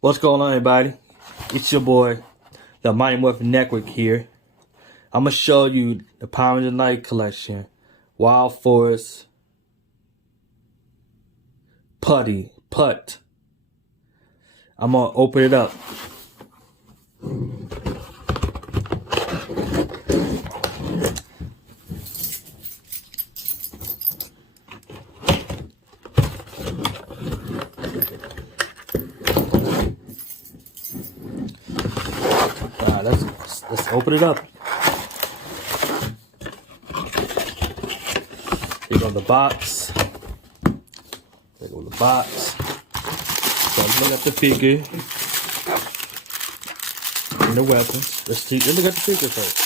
What's going on, everybody? It's your boy, the Mighty Morphin Network here. I'm going to show you the Power Rangers Night Collection. Wild Forest. Put. I'm going to open it up. Let's open it up. Here goes the box. There goes the box. So look at the figure and the weapons. Let's look at the figure first.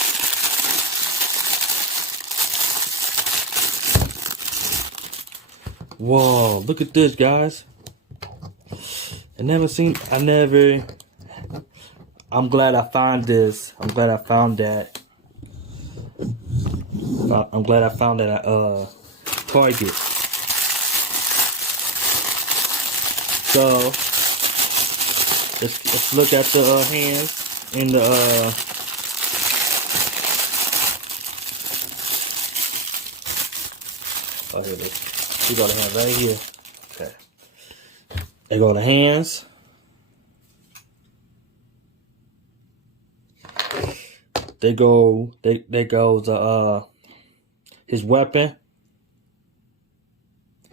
Whoa! Look at this, guys. I'm glad I found this. I'm glad I found that. I'm glad I found that at Target. So let's look at the hands in the oh, here it is. We got the hands right here. Okay. There go the hands. There goes his weapon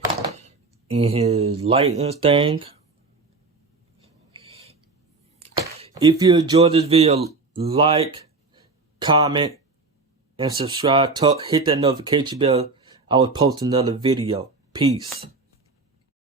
and his lightning thing. If you enjoyed this video, like, comment, and subscribe. Hit that notification bell. I will post another video. Peace.